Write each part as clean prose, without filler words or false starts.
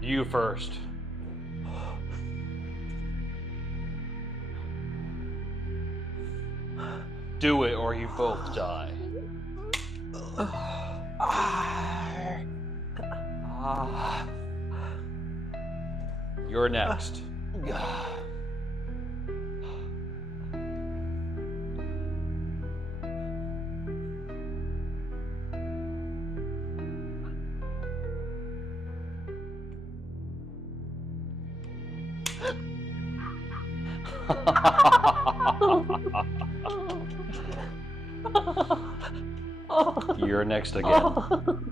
You first. Do it or you both die. You're next. You're next again.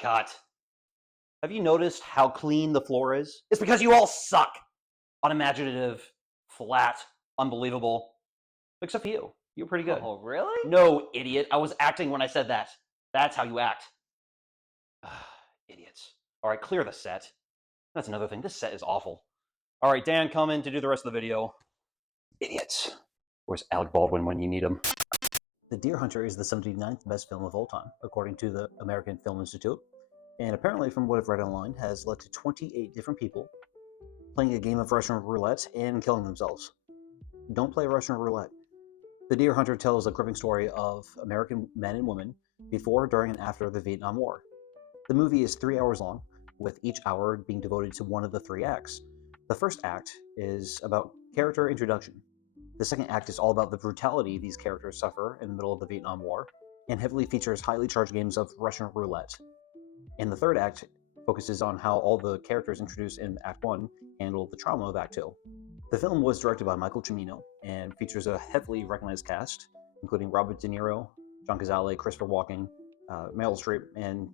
Cut. Have you noticed how clean the floor is? It's because you all suck. Unimaginative, flat, unbelievable. Except for you. You're pretty good. Oh, really? No, idiot. I was acting when I said that. That's how you act. Idiots. All right, clear the set. That's another thing. This set is awful. All right, Dan, come in to do the rest of the video. Idiots. Where's Alec Baldwin when you need him? The Deer Hunter is the 79th best film of all time, according to the American Film Institute. And apparently, from what I've read online, has led to 28 different people playing a game of Russian roulette and killing themselves. Don't play Russian roulette. The Deer Hunter tells a gripping story of American men and women before, during, and after the Vietnam War. The movie is 3 hours long, with each hour being devoted to one of the 3 acts. The first act is about character introduction. The second act is all about the brutality these characters suffer in the middle of the Vietnam War, and heavily features highly charged games of Russian roulette. And the third act focuses on how all the characters introduced in Act 1 handle the trauma of Act 2. The film was directed by Michael Cimino and features a heavily recognized cast, including Robert De Niro, John Cazale, Christopher Walken, Meryl Streep, and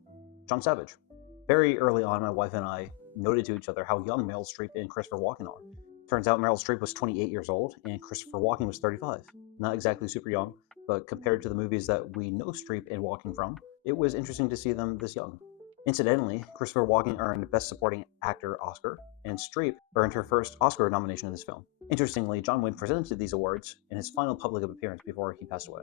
John Savage. Very early on, my wife and I noted to each other how young Meryl Streep and Christopher Walken are. Turns out Meryl Streep was 28 years old and Christopher Walken was 35. Not exactly super young, but compared to the movies that we know Streep and Walken from, it was interesting to see them this young. Incidentally, Christopher Walken earned Best Supporting Actor Oscar, and Streep earned her first Oscar nomination in this film. Interestingly, John Wayne presented these awards in his final public appearance before he passed away.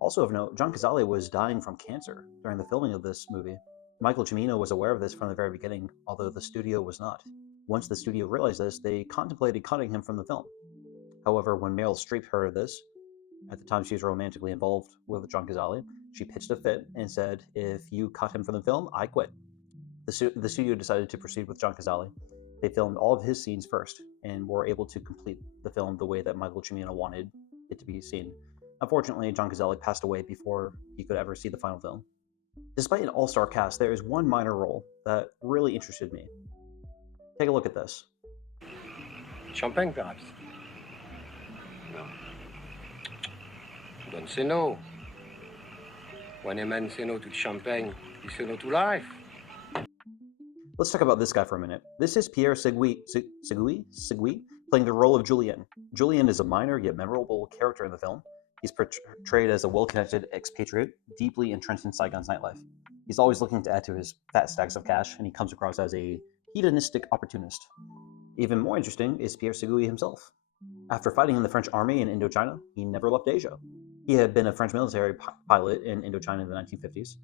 Also of note, John Cazale was dying from cancer during the filming of this movie. Michael Cimino was aware of this from the very beginning, although the studio was not. Once the studio realized this, they contemplated cutting him from the film. However, when Meryl Streep heard of this, at the time she was romantically involved with John Cazale, she pitched a fit and said, "If you cut him from the film, I quit." The studio decided to proceed with John Cazale. They filmed all of his scenes first, and were able to complete the film the way that Michael Cimino wanted it to be seen. Unfortunately, John Cazale passed away before he could ever see the final film. Despite an all-star cast, there is one minor role that really interested me. Take a look at this. Champagne, perhaps? No. Don't say no. When a man say no to champagne, he say no to life. Let's talk about this guy for a minute. This is Pierre Segui playing the role of Julien. Julien is a minor yet memorable character in the film. He's portrayed as a well-connected expatriate, deeply entrenched in Saigon's nightlife. He's always looking to add to his fat stacks of cash, and he comes across as a hedonistic opportunist. Even more interesting is Pierre Segui himself. After fighting in the French army in Indochina, he never left Asia. He had been a French military pilot in Indochina in the 1950s,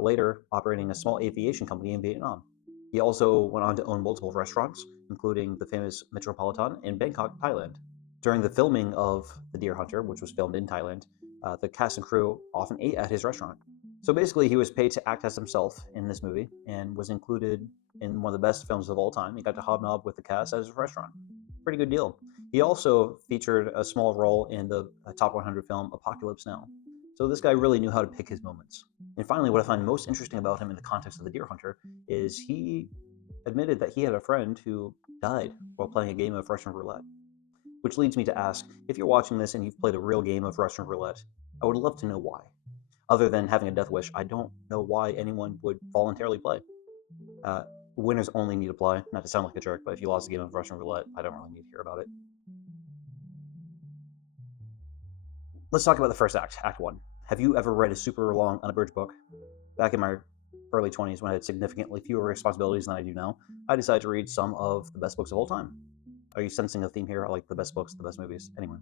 later operating a small aviation company in Vietnam. He also went on to own multiple restaurants, including the famous Metropolitan in Bangkok, Thailand. During the filming of The Deer Hunter, which was filmed in Thailand, the cast and crew often ate at his restaurant. So basically, he was paid to act as himself in this movie and was included in one of the best films of all time. He got to hobnob with the cast at his restaurant. Pretty good deal. He also featured a small role in the top 100 film Apocalypse Now. So this guy really knew how to pick his moments. And finally, what I find most interesting about him in the context of The Deer Hunter is he admitted that he had a friend who died while playing a game of Russian roulette. Which leads me to ask, if you're watching this and you've played a real game of Russian roulette, I would love to know why. Other than having a death wish, I don't know why anyone would voluntarily play. Winners only need to play. Not to sound like a jerk, but if you lost a game of Russian roulette, I don't really need to hear about it. Let's talk about the first act, Act 1. Have you ever read a super long, unabridged book? Back in my early 20s, when I had significantly fewer responsibilities than I do now, I decided to read some of the best books of all time. Are you sensing a theme here? I like the best books, the best movies. Anyway.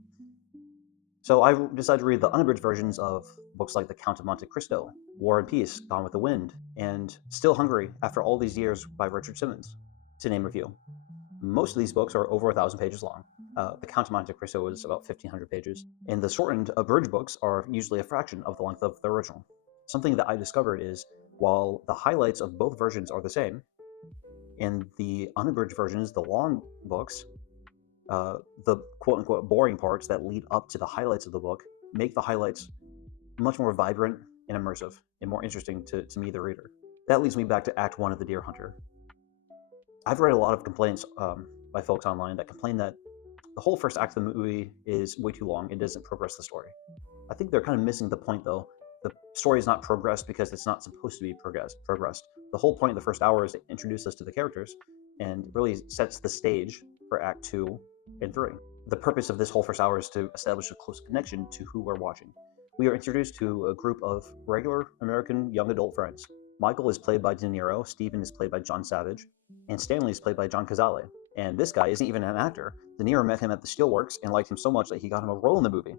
So I decided to read the unabridged versions of books like The Count of Monte Cristo, War and Peace, Gone with the Wind, and Still Hungry After All These Years by Richard Simmons, to name a few. Most of these books are over 1,000 pages long. The Count of Monte Cristo is about 1,500 pages, and the shortened abridged books are usually a fraction of the length of the original. Something that I discovered is, while the highlights of both versions are the same, in the unabridged versions, the long books, the quote-unquote boring parts that lead up to the highlights of the book make the highlights much more vibrant and immersive and more interesting to me, the reader. That leads me back to Act 1 of The Deer Hunter. I've read a lot of complaints by folks online that complain that the whole first act of the movie is way too long and doesn't progress the story. I think they're kind of missing the point, though. The story is not progressed because it's not supposed to be progressed. The whole point of the first hour is to introduce us to the characters and really sets the stage for Act 2 and 3. The purpose of this whole first hour is to establish a close connection to who we're watching. We are introduced to a group of regular American young adult friends. Michael is played by De Niro, Steven is played by John Savage, and Stanley is played by John Cazale. And this guy isn't even an actor. De Niro met him at the steelworks and liked him so much that he got him a role in the movie.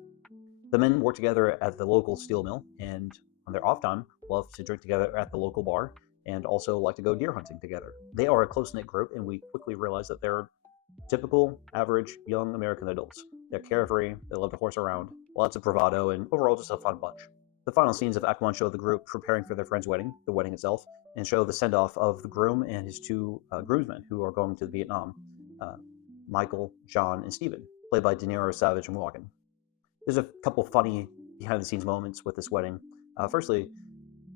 The men work together at the local steel mill, and on their off time, love to drink together at the local bar, and also like to go deer hunting together. They are a close-knit group, and we quickly realize that they're typical, average, young American adults. They're carefree, they love to horse around, lots of bravado, and overall just a fun bunch. The final scenes of Act 1 show the group preparing for their friend's wedding, the wedding itself, and show the send-off of the groom and his two groomsmen who are going to Vietnam, Michael, John, and Steven, played by De Niro, Savage, and Walken. There's a couple funny behind-the-scenes moments with this wedding. Firstly,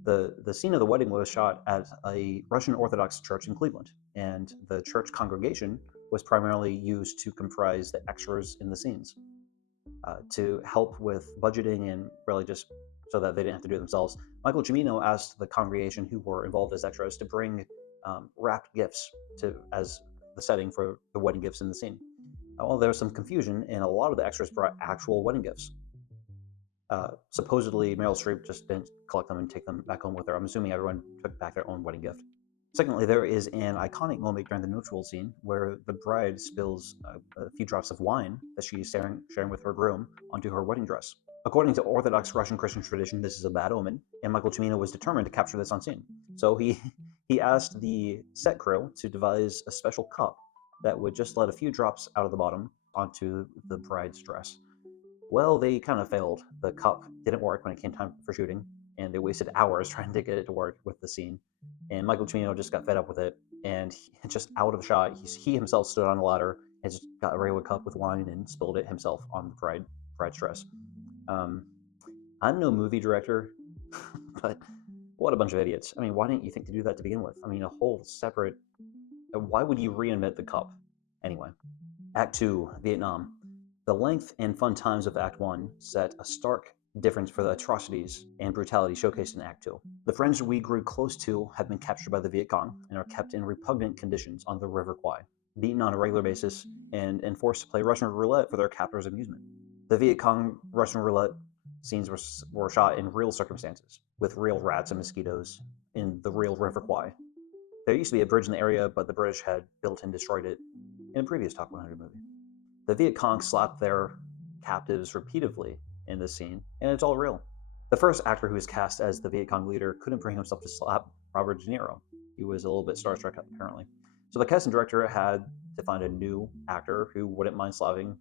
the scene of the wedding was shot at a Russian Orthodox church in Cleveland, and the church congregation was primarily used to comprise the extras in the scenes to help with budgeting and really just so that they didn't have to do it themselves. Michael Cimino asked the congregation who were involved as extras to bring wrapped gifts as the setting for the wedding gifts in the scene. Well, there was some confusion, and a lot of the extras brought actual wedding gifts. Supposedly, Meryl Streep just didn't collect them and take them back home with her. I'm assuming everyone took back their own wedding gift. Secondly, there is an iconic moment during the nuptial scene where the bride spills a few drops of wine that she's sharing with her groom onto her wedding dress. According to Orthodox Russian Christian tradition, this is a bad omen, and Michael Cimino was determined to capture this on scene. So he asked the set crew to devise a special cup that would just let a few drops out of the bottom onto the bride's dress. Well, they kind of failed. The cup didn't work when it came time for shooting, and they wasted hours trying to get it to work with the scene. And Michael Cimino just got fed up with it, and just out of shot, he himself stood on a ladder and just got a regular cup with wine and spilled it himself on the bride's dress. I'm no movie director, but what a bunch of idiots. I mean, why didn't you think to do that to begin with? I mean, a whole separate... Why would you reinvent the cup? Anyway, Act 2, Vietnam. The length and fun times of Act 1 set a stark difference for the atrocities and brutality showcased in Act 2. The friends we grew close to have been captured by the Viet Cong and are kept in repugnant conditions on the River Kwai, beaten on a regular basis, and forced to play Russian roulette for their captors' amusement. The Viet Cong Russian roulette scenes were shot in real circumstances, with real rats and mosquitoes in the real River Kwai. There used to be a bridge in the area, but the British had built and destroyed it in a previous Top 100 movie. The Viet Cong slapped their captives repeatedly in this scene, and it's all real. The first actor who was cast as the Viet Cong leader couldn't bring himself to slap Robert De Niro. He was a little bit starstruck, apparently. So the casting director had to find a new actor who wouldn't mind slapping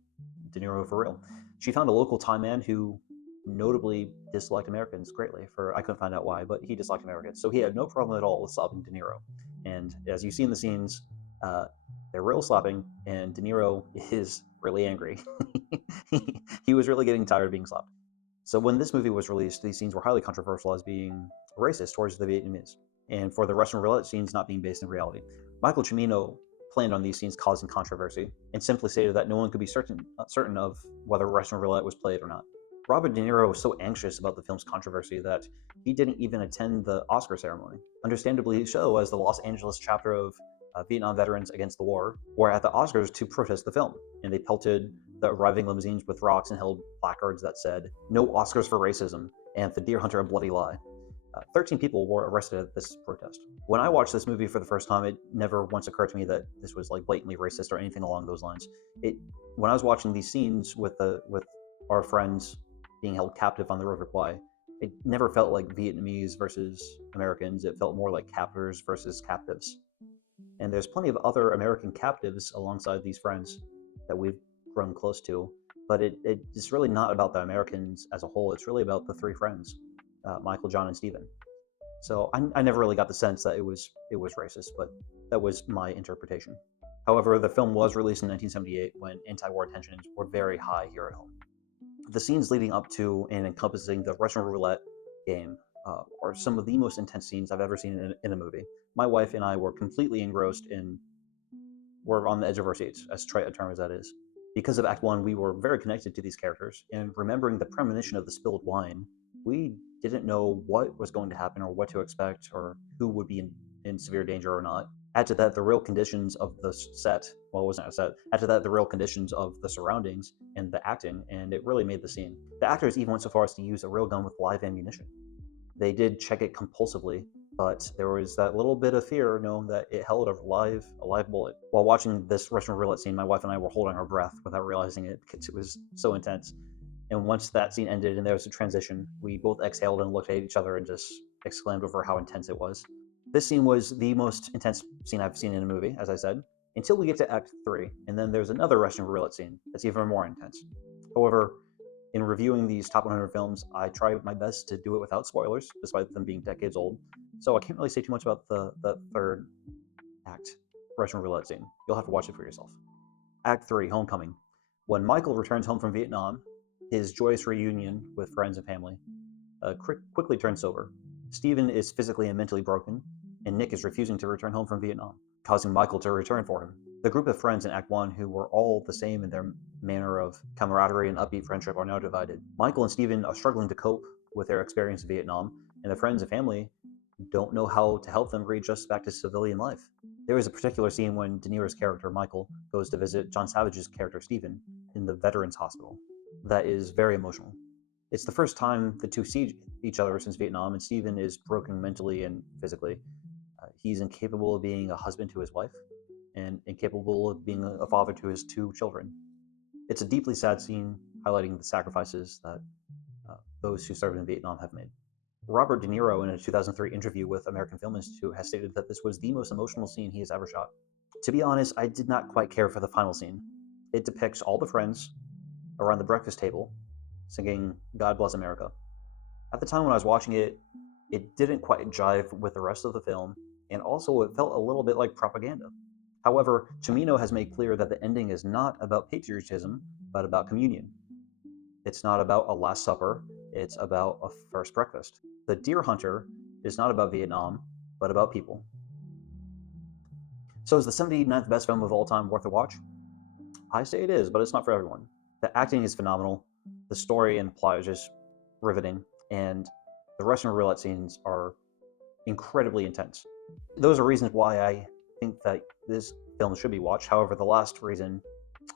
De Niro for real. She found a local Thai man who notably disliked Americans greatly. I couldn't find out why, but he disliked Americans. So he had no problem at all with slapping De Niro. And as you see in the scenes, they're real slapping, and De Niro is really angry. He was really getting tired of being slapped. So when this movie was released, these scenes were highly controversial as being racist towards the Vietnamese, and for the Russian roulette scenes not being based in reality. Michael Cimino planned on these scenes causing controversy, and simply stated that no one could be certain of whether Russian roulette was played or not. Robert De Niro was so anxious about the film's controversy that he didn't even attend the Oscar ceremony. Understandably so, as the Los Angeles chapter of Vietnam Veterans Against the War were at the Oscars to protest the film, and they pelted the arriving limousines with rocks and held placards that said, "No Oscars for racism," and "The Deer Hunter, a bloody lie." 13 people were arrested at this protest. When I watched this movie for the first time, it never once occurred to me that this was like blatantly racist or anything along those lines. When I was watching these scenes with our friends being held captive on the River Kwai, it never felt like Vietnamese versus Americans. It felt more like captors versus captives. And there's plenty of other American captives alongside these friends that we've grown close to, but it's really not about the Americans as a whole. It's really about the three friends, Michael, John, and Stephen. So I never really got the sense that it was racist, but that was my interpretation. However, the film was released in 1978 when anti-war tensions were very high here at home. The scenes leading up to and encompassing the Russian Roulette game are some of the most intense scenes I've ever seen in a movie. My wife and I were completely engrossed we're on the edge of our seats, as trite a term as that is. Because of Act 1, we were very connected to these characters, and remembering the premonition of the spilled wine, we didn't know what was going to happen or what to expect or who would be in severe danger or not. Add to that the real conditions of the set, well, it wasn't a set, add to that the real conditions of the surroundings and the acting, and it really made the scene. The actors even went so far as to use a real gun with live ammunition. They did check it compulsively, but there was that little bit of fear knowing that it held a live bullet. While watching this Russian roulette scene, my wife and I were holding our breath without realizing it because it was so intense. And once that scene ended and there was a transition, we both exhaled and looked at each other and just exclaimed over how intense it was. This scene was the most intense scene I've seen in a movie, as I said, until we get to Act 3, and then there's another Russian roulette scene that's even more intense. However, in reviewing these top 100 films, I try my best to do it without spoilers, despite them being decades old, so I can't really say too much about the third act, Russian roulette scene. You'll have to watch it for yourself. Act 3, Homecoming. When Michael returns home from Vietnam, his joyous reunion with friends and family quickly turns sober. Stephen is physically and mentally broken, and Nick is refusing to return home from Vietnam, causing Michael to return for him. The group of friends in Act 1 who were all the same in their manner of camaraderie and upbeat friendship are now divided. Michael and Stephen are struggling to cope with their experience in Vietnam, and their friends and family don't know how to help them readjust back to civilian life. There is a particular scene when De Niro's character, Michael, goes to visit John Savage's character, Stephen, in the Veterans Hospital. That is very emotional. It's the first time the two see each other since Vietnam, and Stephen is broken mentally and physically. He's incapable of being a husband to his wife, and incapable of being a father to his two children. It's a deeply sad scene, highlighting the sacrifices that those who served in Vietnam have made. Robert De Niro, in a 2003 interview with American Film Institute, has stated that this was the most emotional scene he has ever shot. To be honest, I did not quite care for the final scene. It depicts all the friends around the breakfast table singing God Bless America. At the time when I was watching it, it didn't quite jive with the rest of the film, and also it felt a little bit like propaganda. However, Cimino has made clear that the ending is not about patriotism, but about communion. It's not about a Last Supper, it's about a first breakfast. The Deer Hunter is not about Vietnam, but about people. So is the 79th best film of all time worth a watch? I say it is, but it's not for everyone. The acting is phenomenal, the story and plot is just riveting, and the Russian roulette scenes are incredibly intense. Those are reasons why I think that this film should be watched. However, the last reason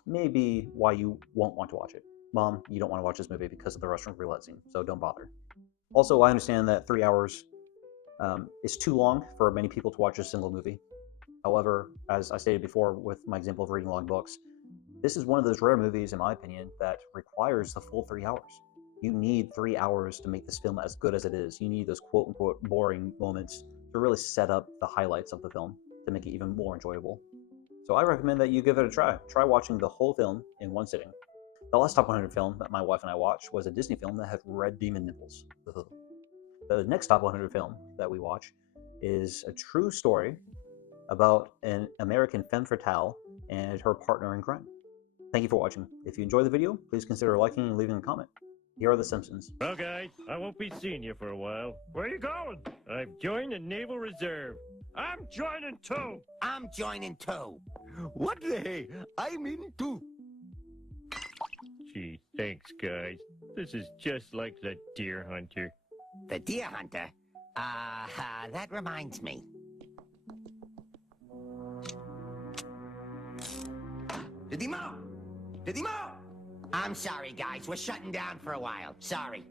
may be why you won't want to watch it. Mom, you don't want to watch this movie because of the Russian roulette scene, so don't bother. Also, I understand that 3 hours is too long for many people to watch a single movie. However, as I stated before with my example of reading long books, this is one of those rare movies, in my opinion, that requires the full 3 hours. You need 3 hours to make this film as good as it is. You need those quote-unquote boring moments to really set up the highlights of the film to make it even more enjoyable. So I recommend that you give it a try. Try watching the whole film in one sitting. The last Top 100 film that my wife and I watched was a Disney film that had red demon nipples. The next Top 100 film that we watch is a true story about an American femme fatale and her partner in crime. Thank you for watching. If you enjoyed the video, please consider liking and leaving a comment. Here are the Simpsons. Well, guys, I won't be seeing you for a while. Where are you going? I've joined the Naval Reserve. I'm joining too. I'm joining too. What the hey? I'm in too. Gee, thanks, guys. This is just like the Deer Hunter. The Deer Hunter? That reminds me. Didimo! I'm sorry, guys. We're shutting down for a while. Sorry.